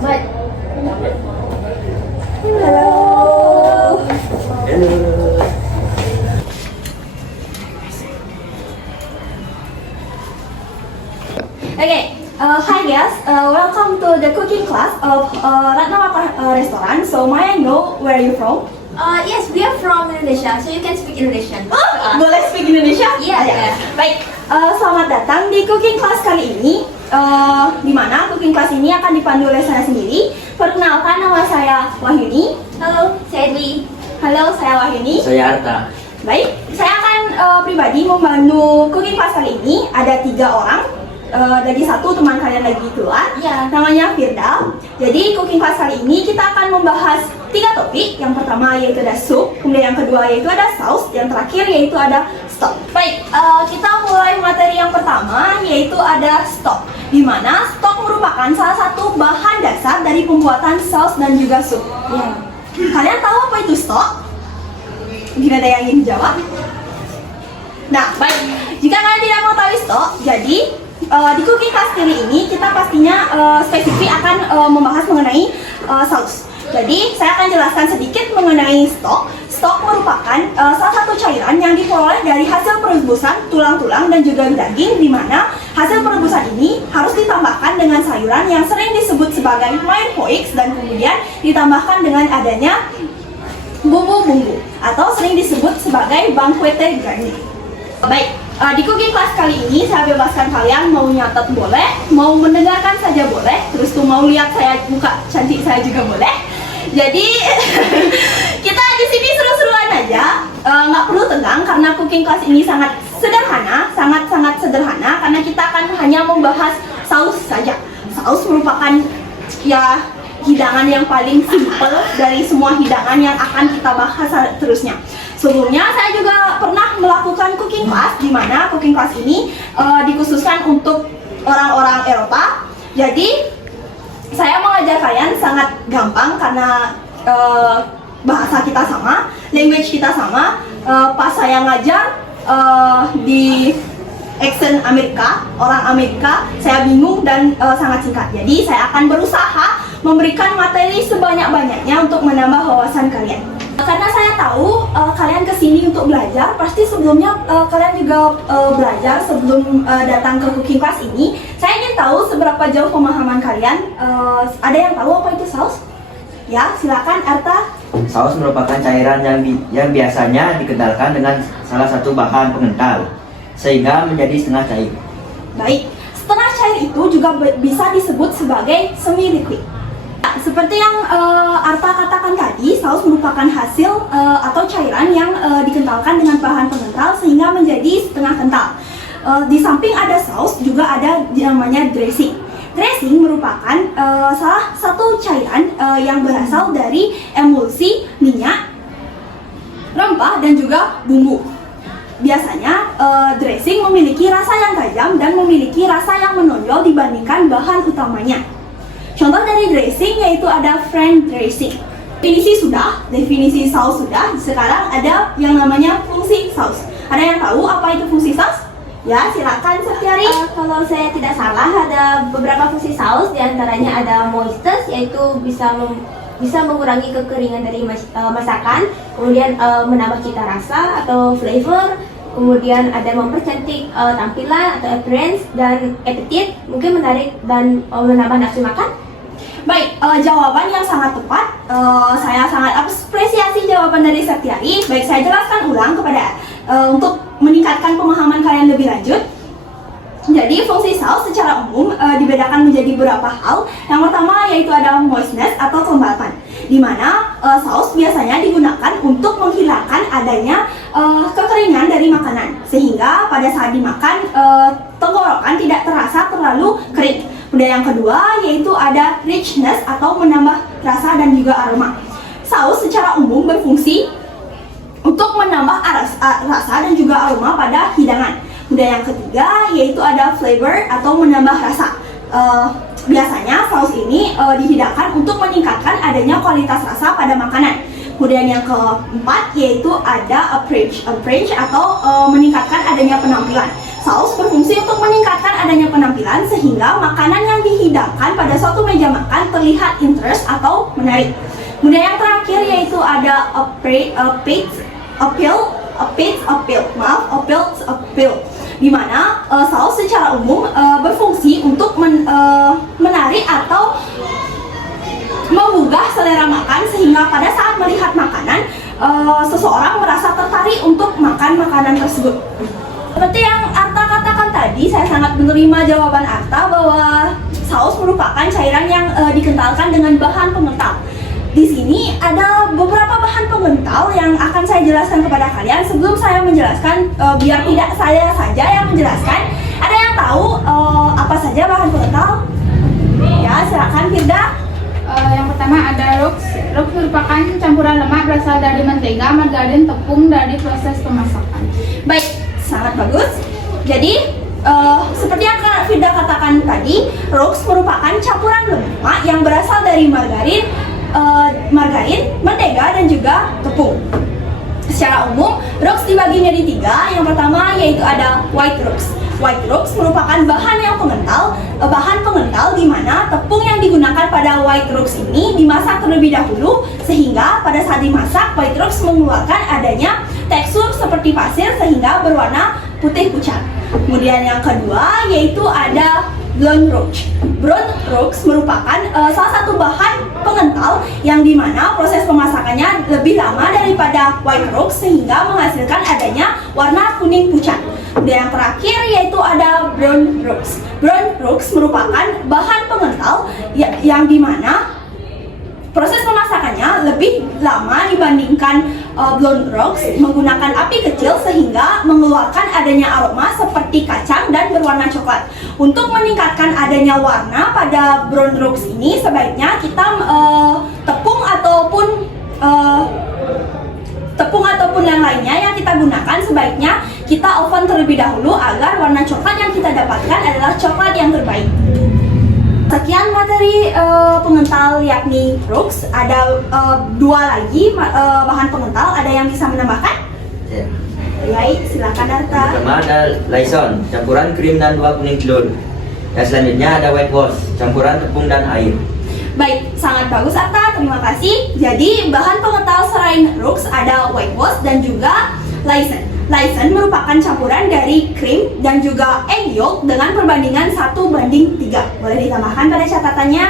Baik. Halo. Okay, hi guys, welcome to the cooking class of Ratnawaka restaurant. So may I know where you from? Yes, we are from Indonesia, so you can speak Indonesian. Boleh speak Indonesia? Iya, iya. Baik, selamat datang di cooking class kali ini. Di mana cooking class ini akan dipandu oleh saya sendiri. Perkenalkan, nama saya Wahyuni. Halo, saya Dwi. Halo, saya Wahyuni. Saya Arta. Baik, saya akan pribadi membantu cooking class kali ini. Ada 3 orang. Dari satu teman kalian lagi keluar, Iya. namanya Firda. Jadi cooking class kali ini kita akan membahas 3 topik. Yang pertama yaitu ada sup, kemudian yang kedua yaitu ada saus, yang terakhir yaitu ada stok. Baik, kita mulai materi yang pertama yaitu ada stok, di mana stok merupakan salah satu bahan dasar dari pembuatan saus dan juga sup. Ya. Kalian tahu apa itu stok? Mungkin ada yang ingin jawab? Nah, baik. Jika kalian tidak mau tahu stok, jadi di cooking class kali ini kita pastinya spesifik akan membahas mengenai saus. Jadi saya akan jelaskan sedikit mengenai stok. Stok merupakan salah satu cairan yang diperoleh dari hasil perebusan tulang-tulang dan juga daging, di mana hasil perebusan ini harus ditambahkan dengan sayuran yang sering disebut sebagai mayonnaise dan kemudian ditambahkan dengan adanya bumbu-bumbu atau sering disebut sebagai banquete garni. Baik, di cooking class kali ini saya bebaskan kalian mau nyatet boleh, mau mendengarkan saja boleh, terus tuh mau lihat saya muka cantik saya juga boleh. Jadi kita di sini seru-seruan aja, nggak perlu tegang karena cooking class ini sangat sederhana, sangat-sangat sederhana karena kita akan hanya membahas saus saja. Saus merupakan ya hidangan yang paling simple dari semua hidangan yang akan kita bahas terusnya. Sebelumnya saya juga pernah melakukan cooking class, di mana cooking class ini dikhususkan untuk orang-orang Eropa. Jadi saya mengajar kalian sangat gampang karena bahasa kita sama, language kita sama. Pas saya ngajar di accent Amerika, orang Amerika, saya bingung dan sangat singkat. Jadi saya akan berusaha memberikan materi sebanyak-banyaknya untuk menambah wawasan kalian. Karena saya tahu kalian kesini untuk belajar, pasti sebelumnya kalian juga belajar sebelum datang ke cooking class ini. Saya ingin tahu seberapa jauh pemahaman kalian. Ada yang tahu apa itu saus? Ya, silakan Arta. Saus merupakan cairan yang biasanya dikentalkan dengan salah satu bahan pengental, sehingga menjadi setengah cair. Baik, setengah cair itu juga bisa disebut sebagai semi liquid. Seperti yang Arta katakan tadi, saus merupakan hasil atau cairan yang dikentalkan dengan bahan pengental sehingga menjadi setengah kental. Di samping ada saus, juga ada namanya dressing. Dressing merupakan salah satu cairan yang berasal dari emulsi minyak, rempah, dan juga bumbu. Biasanya dressing memiliki rasa yang tajam dan memiliki rasa yang menonjol dibandingkan bahan utamanya. Contoh dari dressing yaitu ada French dressing. Definisi sudah, definisi saus sudah. Sekarang ada yang namanya fungsi saus. Ada yang tahu apa itu fungsi saus? Ya, silakan Septiari. Kalau saya tidak salah, ada beberapa fungsi saus, diantaranya ada moistness, yaitu bisa mengurangi kekeringan dari masakan, kemudian menambah cita rasa atau flavor, kemudian ada mempercantik tampilan atau appearance, dan appetite, mungkin menarik dan menambah nafsu makan. Baik, jawaban yang sangat tepat. Saya sangat apresiasi jawaban dari Septiari. Baik, saya jelaskan ulang kepada untuk meningkatkan pemahaman kalian lebih lanjut. Jadi fungsi saus secara umum dibedakan menjadi beberapa hal. Yang pertama yaitu ada moistness atau kelembapan, di mana saus biasanya digunakan untuk menghilangkan adanya kekeringan dari makanan, sehingga pada saat dimakan tenggorokan tidak terasa terlalu kering. Kemudian yang kedua yaitu ada richness atau menambah rasa dan juga aroma. Saus secara umum berfungsi untuk menambah rasa dan juga aroma pada hidangan. Kemudian yang ketiga yaitu ada flavor atau menambah rasa. Biasanya saus ini dihidangkan untuk meningkatkan adanya kualitas rasa pada makanan. Kemudian yang keempat yaitu ada approach atau meningkatkan adanya penampilan. Saus berfungsi untuk meningkatkan adanya penampilan sehingga makanan yang dihidangkan pada suatu meja makan terlihat interest atau menarik. Kemudian yang terakhir yaitu ada appeal, di mana saus secara umum berfungsi untuk menarik atau menggugah selera makan sehingga pada saat melihat makanan seseorang merasa tertarik untuk makan makanan tersebut. Seperti yang Arta katakan tadi, saya sangat menerima jawaban Arta bahwa saus merupakan cairan yang dikentalkan dengan bahan pengental. Di sini ada beberapa bahan pengental yang akan saya jelaskan kepada kalian. Sebelum saya menjelaskan, biar tidak saya saja yang menjelaskan, ada yang tahu apa saja bahan pengental? Ya, silakan Firda. Yang pertama ada Roux. Roux merupakan campuran lemak berasal dari mentega, margarin, tepung dari proses pemasakan. Baik, sangat bagus. Jadi, seperti yang Firda katakan tadi, Roux merupakan campuran lemak yang berasal dari margarin, mentega, dan juga tepung. Secara umum, Roux dibagi menjadi 3. Yang pertama yaitu ada white Roux. White Roux merupakan bahan pengental di mana tepung yang digunakan pada white Roux ini dimasak terlebih dahulu sehingga pada saat dimasak white Roux mengeluarkan adanya tekstur seperti pasir sehingga berwarna putih pucat. Kemudian yang kedua yaitu ada Blonde Roux. Blonde Roux merupakan salah satu bahan pengental yang dimana proses pemasakannya lebih lama daripada white Roux sehingga menghasilkan adanya warna kuning pucat. Dan yang terakhir yaitu ada Brown Roux. Brown Roux merupakan bahan pengental yang dimana proses pemasakannya lebih lama dibandingkan Blonde Roux menggunakan api kecil sehingga mengeluarkan adanya aroma seperti kacang dan berwarna coklat. Untuk meningkatkan adanya warna pada Brown Roux ini sebaiknya kita tepung ataupun yang lainnya yang kita gunakan sebaiknya kita oven terlebih dahulu agar warna coklat yang kita dapatkan adalah coklat yang terbaik. Sekian materi pengental yakni Roux. Ada 2 lagi bahan pengental. Ada yang bisa menambahkan? Ya. Baik, silakan Arta. Pertama ada Lysol, campuran krim dan 2 kuning telur. Dan selanjutnya ada whitewash, campuran tepung dan air. Baik, sangat bagus Arta, terima kasih. Jadi bahan pengental selain Roux ada whitewash dan juga Lysol. Lysol merupakan campuran dari krim dan juga egg yolk dengan perbandingan 1:3. Boleh ditambahkan pada catatannya?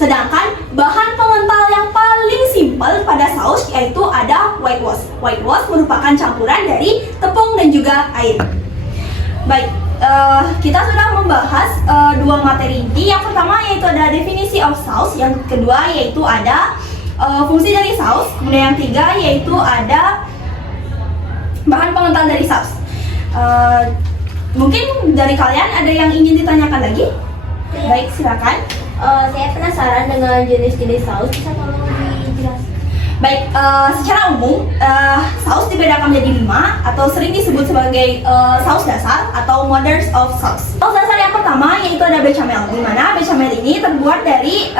Sedangkan bahan pengental yang paling simpel pada saus yaitu ada whitewash. Whitewash merupakan campuran dari tepung dan juga air. Baik, kita sudah membahas 2 materi inti. Yang pertama yaitu ada definisi of sauce, yang kedua yaitu ada fungsi dari saus, kemudian yang 3 yaitu ada bahan pengental dari saus. Mungkin dari kalian ada yang ingin ditanyakan lagi? Baik, silakan. Saya penasaran dengan jenis-jenis saus, bisa tolong dijelaskan? Baik, secara umum saus dibedakan menjadi 5 atau sering disebut sebagai saus dasar atau models of sauce. Saus dasar yang pertama yaitu ada bechamel, di mana bechamel ini terbuat dari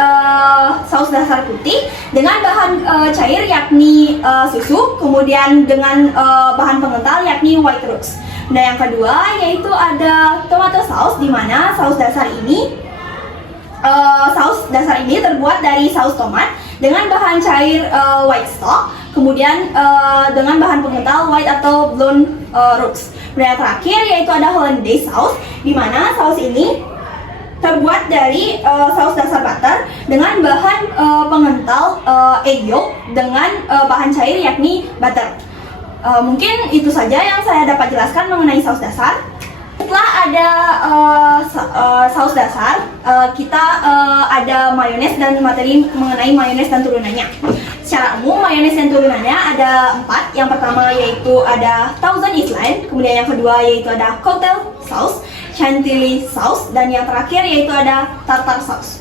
saus dasar putih dengan bahan cair yakni susu, kemudian dengan bahan pengental yakni white Roux. Nah yang kedua yaitu ada tomato sauce, di mana saus dasar ini terbuat dari saus tomat dengan bahan cair white stock, kemudian dengan bahan pengental white atau blonde Roux. Dan yang terakhir yaitu ada hollandaise sauce, di mana saus ini terbuat dari saus dasar butter dengan bahan pengental egg yolk dengan bahan cair yakni butter. Mungkin itu saja yang saya dapat jelaskan mengenai saus dasar. Setelah ada saus dasar, kita ada mayones dan materi mengenai mayones dan turunannya. Secara umum mayones dan turunannya ada 4. Yang pertama yaitu ada Thousand Island, kemudian yang kedua yaitu ada cocktail sauce, chantilly sauce, dan yang terakhir yaitu ada tartar sauce.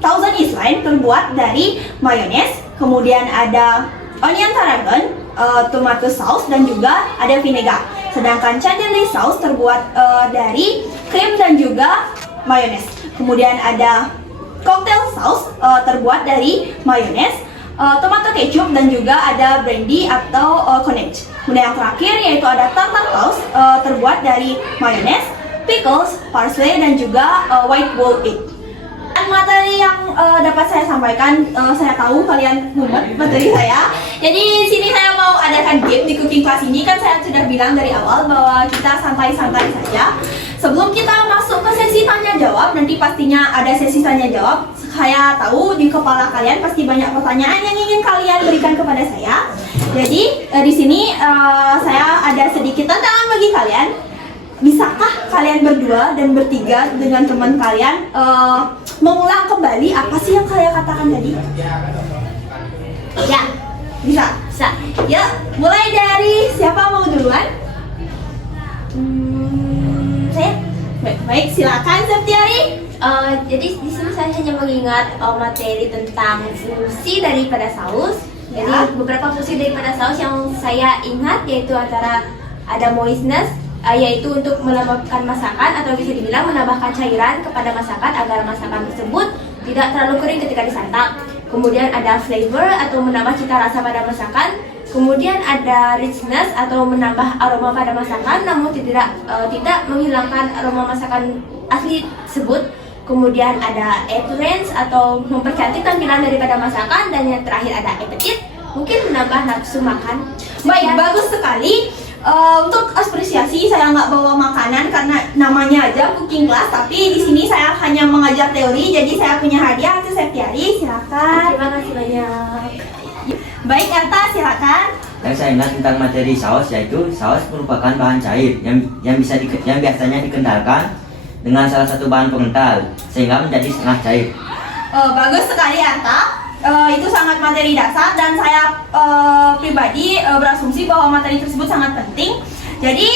Thousand Island terbuat dari mayones, kemudian ada onion tarragon, tomato sauce, dan juga ada vinegar. Sedangkan chantilly sauce terbuat dari krim dan juga mayones. Kemudian ada cocktail sauce terbuat dari mayones, tomato ketchup, dan juga ada brandy atau cottage. Kemudian yang terakhir yaitu ada tartar sauce terbuat dari mayones, pickles, parsley, dan juga white boiled egg. Materi yang dapat saya sampaikan, saya tahu kalian mumet materi saya. Jadi di sini saya mau adakan game di cooking class ini. Kan saya sudah bilang dari awal bahwa kita santai-santai saja. Sebelum kita masuk ke sesi tanya jawab, nanti pastinya ada sesi tanya jawab. Saya tahu di kepala kalian pasti banyak pertanyaan yang ingin kalian berikan kepada saya. Jadi di sini saya ada sedikit tantangan bagi kalian. Bisakah kalian berdua dan bertiga dengan teman kalian mengulang kembali apa sih yang saya katakan tadi? Ya, bisa. Ya, mulai dari siapa mau duluan? Saya. Baik, silakan Septiari. Jadi di sini saya hanya mengingat materi tentang fungsi daripada saus. Jadi beberapa fungsi daripada saus yang saya ingat yaitu antara ada moistness, yaitu untuk melembabkan masakan atau bisa dibilang menambahkan cairan kepada masakan agar masakan tersebut tidak terlalu kering ketika disantap. Kemudian ada flavor atau menambah cita rasa pada masakan. Kemudian ada richness atau menambah aroma pada masakan namun tidak menghilangkan aroma masakan asli tersebut. Kemudian ada appearance atau mempercantik tampilan daripada masakan, dan yang terakhir ada appetite, mungkin menambah nafsu makan. Baik, bagus sekali. Untuk apresiasi saya nggak bawa makanan karena namanya aja cooking class, tapi di sini saya hanya mengajar teori, jadi saya punya hadiah untuk Septiari. Silakan. Terima kasih banyak. Baik, Erta, silakan. Yang saya ingat tentang materi saus yaitu saus merupakan bahan cair yang biasanya dikendalkan dengan salah satu bahan pengental sehingga menjadi setengah cair. Bagus sekali, Erta. Itu sangat materi dasar dan saya pribadi berasumsi bahwa materi tersebut sangat penting. Jadi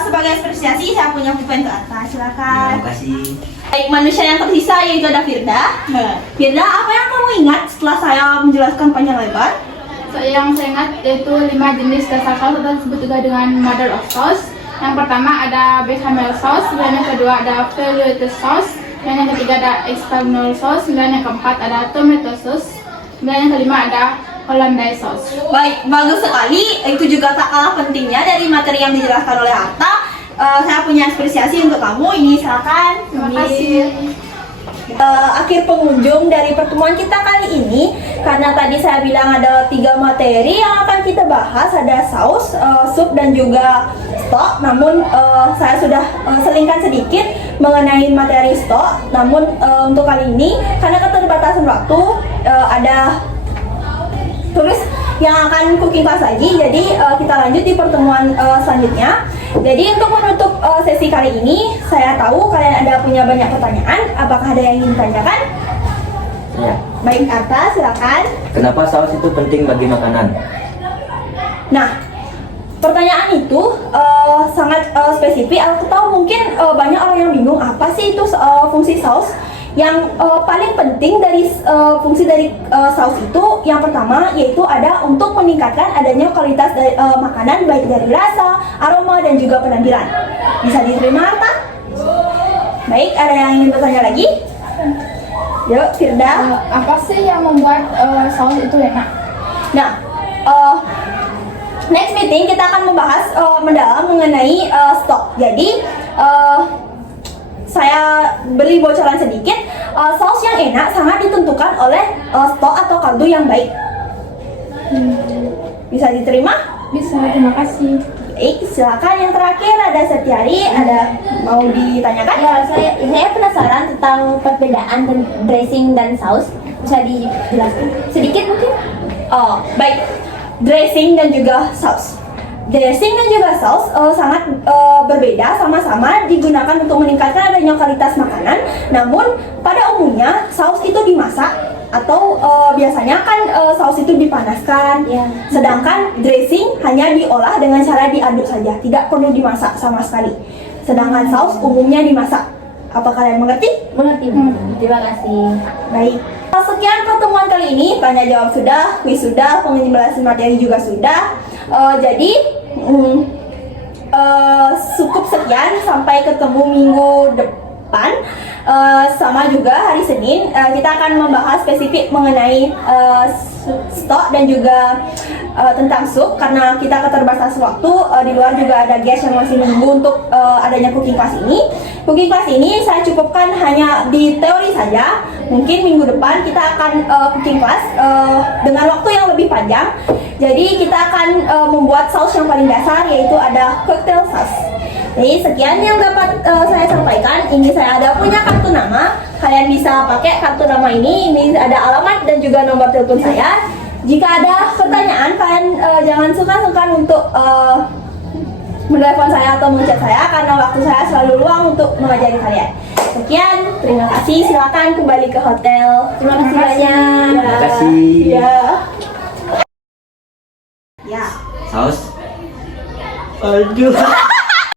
sebagai apresiasi saya punya pulpen ke atas. Silakan. Terima kasih. Baik, manusia yang tersisa yaitu ada Firda. Firda, apa yang kamu ingat setelah saya menjelaskan panjang lebar? Yang saya ingat yaitu 5 jenis dasar saus atau disebut juga dengan mother of sauce. Yang pertama ada bechamel sauce, kemudian yang kedua ada feuilleté sauce, dan yang ketiga ada espagnole sauce, dan yang keempat ada tomato sauce, dan yang kelima ada hollandaise sauce. Baik, bagus sekali. Itu juga tak kalah pentingnya dari materi yang dijelaskan oleh Arta. Saya punya apresiasi untuk kamu. Ini silakan. Terima kasih. Akhir pengunjung dari pertemuan kita kali ini, karena tadi saya bilang ada 3 materi yang akan kita bahas, ada saus, sup, dan juga stok. Namun saya sudah selingkan sedikit mengenai materi stok. Namun untuk kali ini karena keterbatasan waktu, ada tulis yang akan cooking class lagi. Jadi kita lanjut di pertemuan selanjutnya. Jadi untuk menutup sesi kali ini, saya tahu kalian ada punya banyak pertanyaan. Apakah ada yang ingin ditanyakan? Ya. Baik, Arta, silakan. Kenapa saus itu penting bagi makanan? Nah, pertanyaan itu sangat spesifik atau mungkin banyak orang yang bingung apa sih itu fungsi saus. Yang paling penting dari fungsi dari saus itu, yang pertama yaitu ada untuk meningkatkan adanya kualitas dari, makanan, baik dari rasa, aroma, dan juga penampilan. Bisa diterima, Arta? Baik, ada yang ingin bertanya lagi? Yuk, Firda. Apa sih yang membuat saus itu enak? Nah, next meeting kita akan membahas mendalam mengenai stok. Jadi saya beri bocoran sedikit, saus yang enak sangat ditentukan oleh stok atau kaldu yang baik. Bisa diterima? Bisa, terima kasih. Baik, silakan yang terakhir ada Septiari, ada mau ditanyakan? Ya, saya penasaran tentang perbedaan dressing dan saus. Bisa dijelaskan sedikit mungkin? Oh, baik. Dressing dan juga saus. Dressing dan juga saus sangat berbeda, sama-sama digunakan untuk meningkatkan adanya kualitas makanan. Namun pada umumnya saus itu dimasak atau biasanya kan saus itu dipanaskan. Ya. Sedangkan dressing hanya diolah dengan cara diaduk saja, tidak perlu dimasak sama sekali. Sedangkan saus umumnya dimasak. Apa kalian mengerti? Mengerti. Terima kasih. Baik. Sekian pertemuan kali ini, tanya jawab sudah, kuis sudah, penjelasan materi juga sudah. Jadi cukup sekian, sampai ketemu minggu depan sama juga hari Senin kita akan membahas spesifik mengenai stok dan juga tentang sup karena kita keterbatasan waktu. Di luar juga ada guest yang masih menunggu untuk adanya cooking class ini. Cooking class ini saya cukupkan hanya di teori saja. Mungkin minggu depan kita akan cooking class dengan waktu yang lebih panjang. Jadi kita akan membuat saus yang paling dasar, yaitu ada cocktail sauce. Jadi sekian yang dapat saya sampaikan. Ini saya ada punya kartu nama. Kalian bisa pakai kartu nama ini. Ini ada alamat dan juga nomor telepon saya. Jika ada pertanyaan, kalian jangan sungkan-sungkan untuk menelpon saya atau menchat saya karena waktu saya selalu luang untuk mengajari kalian. Sekian, terima kasih. Silakan kembali ke hotel. Terima kasih banyak. Terima kasih. Ya. Ya. Saus. Aduh.